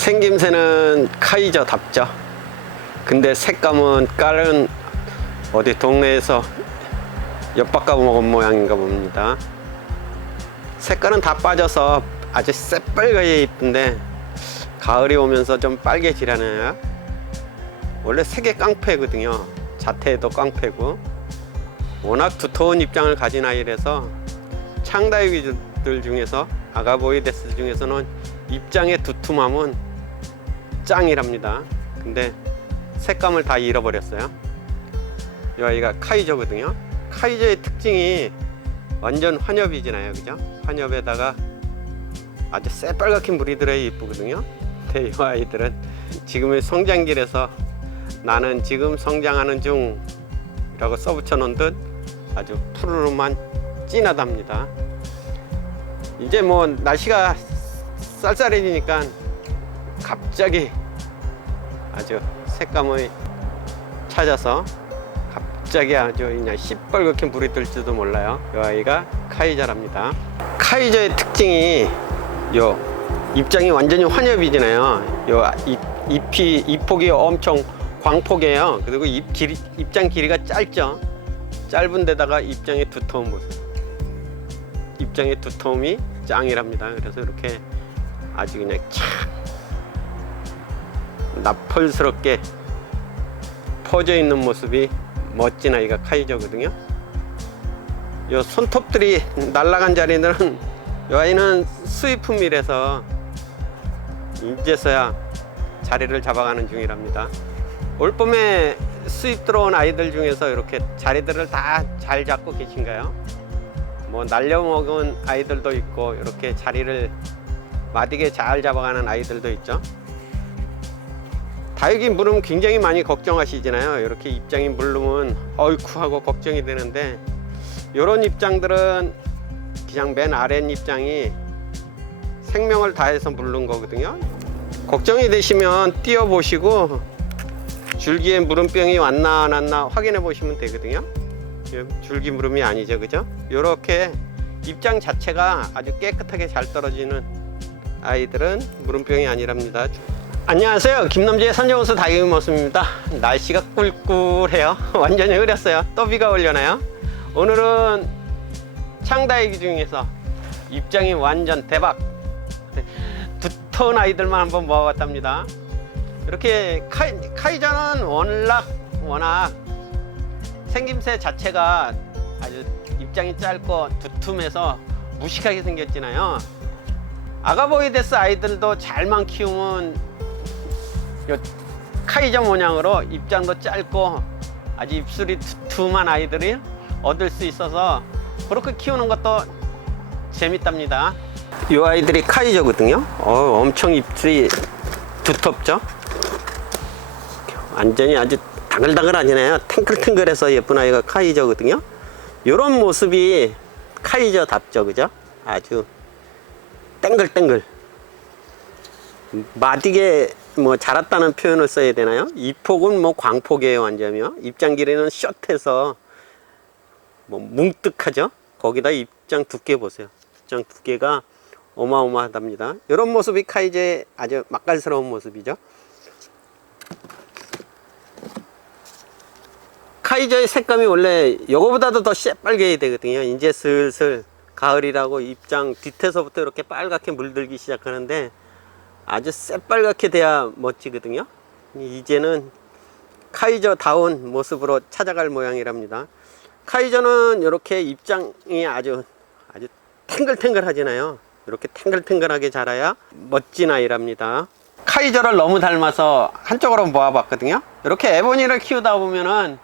생김새는 카이저답죠. 근데 색감은 깔은 어디 동네에서 엿바꿔 먹은 모양인가 봅니다. 색깔은 다 빠져서 아주 새빨갛게 이쁜데 가을이 오면서 좀 빨개지라네요. 원래 색의 깡패거든요. 자태도 깡패고 워낙 두터운 입장을 가진 아이라서 창다육이들 중에서 아가보이데스 중에서는 입장의 두툼함은 짱이랍니다. 근데 색감을 다 잃어버렸어요. 이 아이가 카이저거든요. 카이저의 특징이 완전 환엽이잖아요, 그죠? 환엽에다가 아주 새빨갛게 물이 들어야 이쁘거든요. 근데 이 아이들은 지금의 성장길에서 나는 지금 성장하는 중이라고 써붙여 놓은 듯 아주 푸르름한 진하답니다. 이제 뭐 날씨가 쌀쌀해지니까 갑자기 아주 색감을 찾아서 갑자기 아주 그냥 시뻘겋게 물이 들지도 몰라요. 이 아이가 카이저랍니다. 카이저의 특징이 요 입장이 완전히 환엽이잖아요. 요 잎, 잎이 잎폭이 엄청 광폭이에요. 그리고 잎 길이, 입장 길이가 짧죠. 짧은 데다가 입장의 두터운 모습. 입장의 두터움이 짱이랍니다. 그래서 이렇게 아주 그냥 참 나펄스럽게 퍼져 있는 모습이 멋진 아이가 카이저거든요. 요 손톱들이 날아간 자리들은 이 아이는 수입품이라서 이제서야 자리를 잡아가는 중이랍니다. 올 봄에 수입 들어온 아이들 중에서 이렇게 자리들을 다 잘 잡고 계신가요? 뭐 날려먹은 아이들도 있고 이렇게 자리를 마디게 잘 잡아가는 아이들도 있죠. 다육이 물으면 굉장히 많이 걱정하시잖아요. 이렇게 입장이 물르면 어이쿠 하고 걱정이 되는데 이런 입장들은 그냥 맨 아래 입장이 생명을 다해서 물른 거거든요. 걱정이 되시면 띄워 보시고 줄기에 물음병이 왔나 안 왔나 확인해 보시면 되거든요. 줄기 물음이 아니죠, 그죠? 이렇게 입장 자체가 아주 깨끗하게 잘 떨어지는 아이들은 물음병이 아니랍니다. 안녕하세요. 김남재의 산정호수 다이어리 모습입니다. 날씨가 꿀꿀해요. 완전히 흐렸어요. 또 비가 올려나요? 오늘은 창다이기 중에서 입장이 완전 대박. 두터운 아이들만 한번 모아봤답니다. 이렇게 카이, 카이저는 워낙 워낙 생김새 자체가 아주 입장이 짧고 두툼해서 무식하게 생겼잖아요. 아가보이데스 아이들도 잘만 키우면 요 카이저 모양으로 입장도 짧고 아주 입술이 두툼한 아이들이 얻을 수 있어서 그렇게 키우는 것도 재밌답니다. 이 아이들이 카이저거든요. 어, 엄청 입술이 두텁죠. 완전히 아주 다글다글하지네요. 탱글탱글해서 예쁜 아이가 카이저거든요. 이런 모습이 카이저답죠, 그죠? 아주 땡글땡글. 마디게 뭐 자랐다는 표현을 써야 되나요? 입폭은 뭐 광폭이에요, 완전히요. 입장 길이는 숏해서 뭐 뭉뜩하죠. 거기다 입장 두께 보세요. 입장 두께가 어마어마하답니다. 이런 모습이 카이저의 아주 맛깔스러운 모습이죠. 카이저의 색감이 원래 요거보다도 더 새빨개야 되거든요. 이제 슬슬 가을이라고 입장 뒤태서부터 이렇게 빨갛게 물들기 시작하는데 아주 새빨갛게 돼야 멋지거든요. 이제는 카이저 다운 모습으로 찾아갈 모양이랍니다. 카이저는 이렇게 입장이 아주 아주 탱글탱글 하잖아요. 이렇게 탱글탱글하게 자라야 멋진 아이랍니다. 카이저를 너무 닮아서 한쪽으로 모아봤거든요. 이렇게 에보니를 키우다 보면은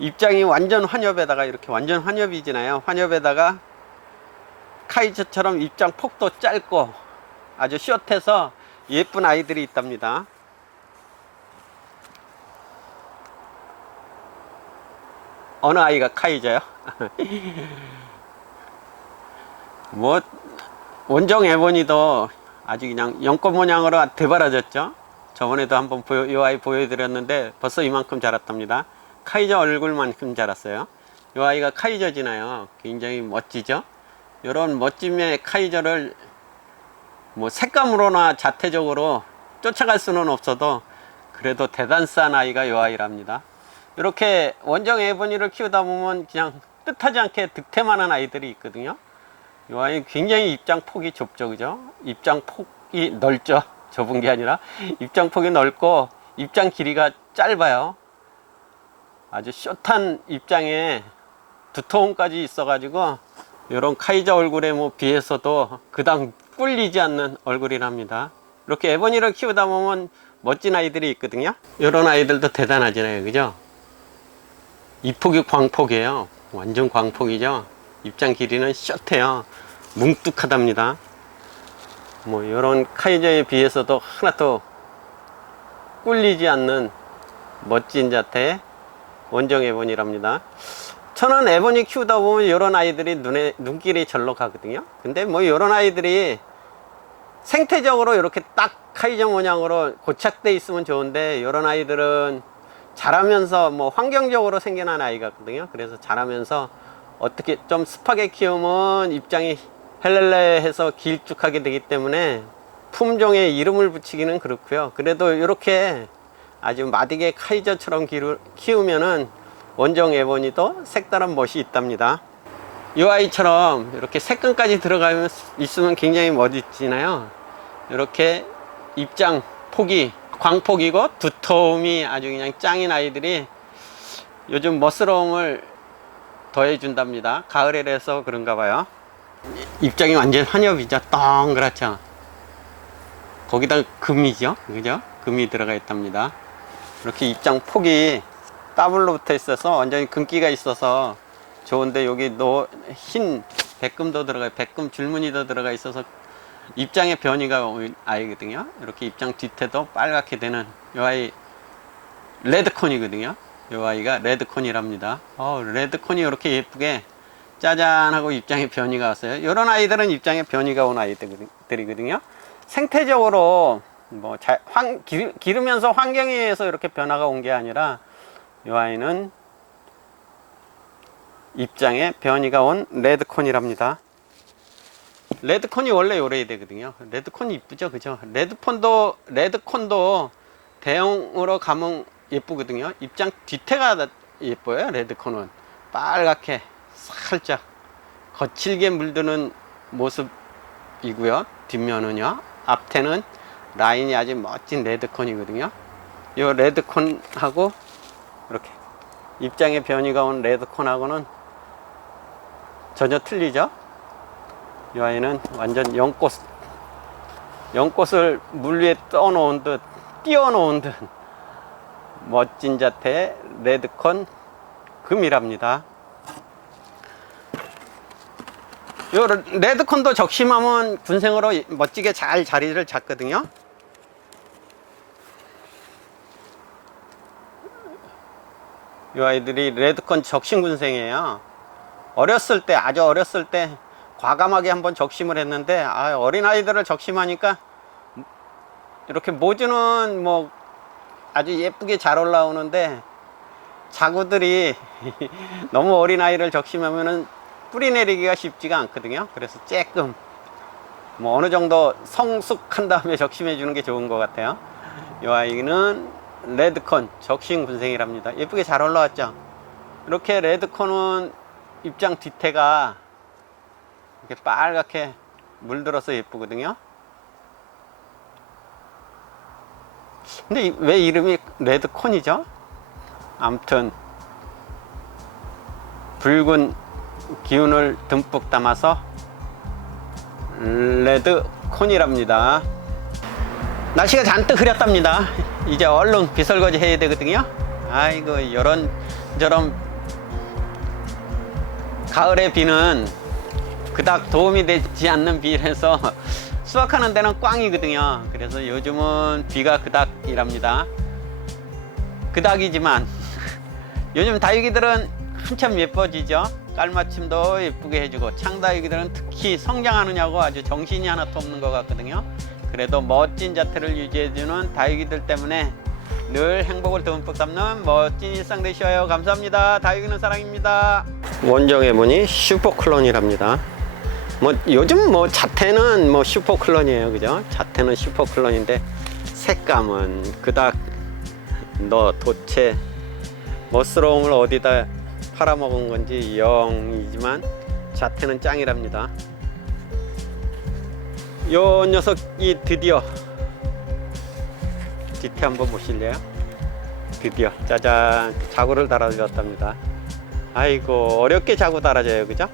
입장이 완전 환엽에다가 이렇게 완전 환엽이잖아요. 환엽에다가 카이저처럼 입장 폭도 짧고 아주 숏해서 예쁜 아이들이 있답니다. 어느 아이가 카이저요? 뭐 원정 에보니도 아주 그냥 연꽃 모양으로 되바라졌죠. 저번에도 한번 보여, 이 아이 보여드렸는데 벌써 이만큼 자랐답니다. 카이저 얼굴만큼 자랐어요. 이 아이가 카이저지나요. 굉장히 멋지죠. 이런 멋짐의 카이저를 뭐 색감으로나 자태적으로 쫓아갈 수는 없어도 그래도 대단한 아이가 이 아이랍니다. 이렇게 원정 에보니를 키우다 보면 그냥 뜻하지 않게 득템하는 아이들이 있거든요. 이 아이 굉장히 입장 폭이 좁죠, 그죠? 입장 폭이 넓죠. 좁은 게 아니라 입장 폭이 넓고 입장 길이가 짧아요. 아주 숏한 입장에 두터움까지 있어가지고 이런 카이자 얼굴에 뭐 비해서도 그당 뿔리지 않는 얼굴이랍니다. 이렇게 에버니를 키우다 보면 멋진 아이들이 있거든요. 이런 아이들도 대단하잖아요, 그죠? 입폭이 광폭이에요. 완전 광폭이죠. 입장 길이는 숏해요. 뭉뚝하답니다. 뭐 이런 카이저에 비해서도 하나도 꿀리지 않는 멋진 자태의 원정 에본이랍니다. 저는 에본이 키우다 보면 이런 아이들이 눈에 눈길이 절로 가거든요. 근데 뭐 이런 아이들이 생태적으로 이렇게 딱 카이저 모양으로 고착돼 있으면 좋은데 이런 아이들은 자라면서 뭐 환경적으로 생겨난 아이 같거든요. 그래서 자라면서 어떻게 좀 습하게 키우면 입장이 헬렐레해서 길쭉하게 되기 때문에 품종에 이름을 붙이기는 그렇고요. 그래도 이렇게 아주 마디게 카이저처럼 키우면은 원정 에보니도 색다른 멋이 있답니다. 이 아이처럼 이렇게 색감까지 들어가면 있으면 굉장히 멋있지나요. 이렇게 입장 폭이 광폭이고 두터움이 아주 그냥 짱인 아이들이 요즘 멋스러움을 더해준답니다. 가을이라서 그런가 봐요. 입장이 완전 환엽이죠. 동그랗죠. 거기다 금이죠. 그죠? 금이 들어가 있답니다. 이렇게 입장 폭이 더블로 붙어 있어서 완전히 금기가 있어서 좋은데 여기 노 흰 백금도 들어가 백금 줄무늬도 들어가 있어서 입장의 변이가 온 아이거든요. 이렇게 입장 뒤태도 빨갛게 되는 이 아이 레드콘이거든요. 이 아이가 레드콘이랍니다. 어, 레드콘이 이렇게 예쁘게 짜잔 하고 입장의 변이가 왔어요. 이런 아이들은 입장의 변이가 온 아이들이거든요. 생태적으로 뭐 자, 환, 기, 기르면서 환경에 의해서 이렇게 변화가 온 게 아니라 이 아이는 입장에 변이가 온 레드콘이랍니다. 레드콘이 원래 요래야 되거든요. 레드콘이 이쁘죠, 그죠? 레드폰도 레드콘도 대형으로 가면 예쁘거든요. 입장 뒤태가 다- 예뻐요. 레드콘은 빨갛게 살짝 거칠게 물드는 모습이고요. 뒷면은요. 앞태는 라인이 아주 멋진 레드콘이거든요. 이 레드콘하고 이렇게 입장의 변이가 온 레드콘하고는 전혀 틀리죠. 이 아이는 완전 연꽃, 연꽃을 물 위에 떠놓은 듯, 띄워놓은 듯 멋진 자태의 레드콘 금이랍니다. 요 레드콘도 적심하면 군생으로 멋지게 잘 자리를 잡거든요. 이 아이들이 레드콘 적심 군생이에요. 어렸을 때 아주 어렸을 때 과감하게 한번 적심을 했는데 아, 어린 아이들을 적심하니까 이렇게 모주는 뭐 아주 예쁘게 잘 올라오는데 자구들이 너무 어린 아이를 적심하면은 뿌리 내리기가 쉽지가 않거든요. 그래서 조금 뭐 어느 정도 성숙한 다음에 적심해 주는 게 좋은 것 같아요. 이 아이는 레드콘 적심 군생이랍니다. 예쁘게 잘 올라왔죠. 이렇게 레드콘은 입장 뒤태가 이렇게 빨갛게 물들어서 예쁘거든요. 근데 이- 왜 이름이 레드콘이죠? 아무튼 붉은 기운을 듬뿍 담아서 레드콘이랍니다. 날씨가 잔뜩 흐렸답니다. 이제 얼른 비설거지 해야 되거든요. 아이고 이런 저런 가을의 비는 그닥 도움이 되지 않는 비라서 수확하는 데는 꽝이거든요. 그래서 요즘은 비가 그닥이랍니다. 그닥이지만 요즘 다육이들은 한참 예뻐지죠. 깔맞춤도 예쁘게 해주고 창다육이들은 특히 성장하느냐고 아주 정신이 하나도 없는 것 같거든요. 그래도 멋진 자태를 유지해주는 다육이들 때문에 늘 행복을 듬뿍 담는 멋진 일상 되셔요. 감사합니다. 다육이는 사랑입니다. 원정해 보니 슈퍼클론이랍니다. 뭐 요즘 뭐 자태는 뭐 슈퍼클론이에요, 그죠? 자태는 슈퍼클론인데 색감은 그닥 너 도체 멋스러움을 어디다 팔아먹은 건지 영이지만 자태는 짱이랍니다. 요 녀석이 드디어 뒤태 한번 보실래요? 드디어 짜잔 자구를 달아주었답니다. 아이고 어렵게 자구 달아줘요, 그죠?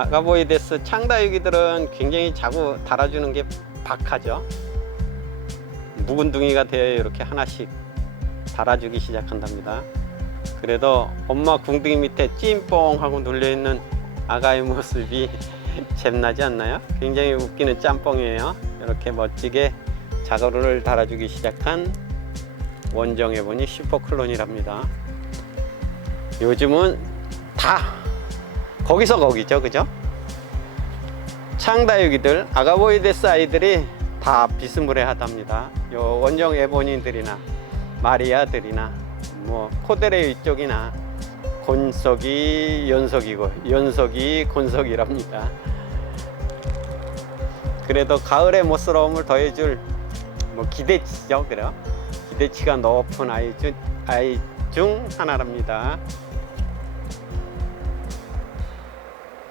아가보이데스 창다육이들은 굉장히 자구 달아주는 게 박하죠. 묵은둥이가 되어 이렇게 하나씩 달아주기 시작한답니다. 그래도 엄마 궁둥이 밑에 찐뽕 하고 눌려있는 아가의 모습이 잼나지 않나요? 굉장히 웃기는 짬뽕이에요. 이렇게 멋지게 자구를 달아주기 시작한 원정해보니 슈퍼클론이랍니다. 요즘은 다 거기서 거기죠, 그죠? 창다육이들, 아가보이데스 아이들이 다 비스무리하답니다. 요 원정 에보니들이나 마리아들이나 뭐 코데레 이쪽이나 곤석이 연석이고 연석이 곤석이랍니다. 그래도 가을의 멋스러움을 더해줄 뭐 기대치죠, 그래요? 기대치가 높은 아이 중, 아이 중 하나랍니다.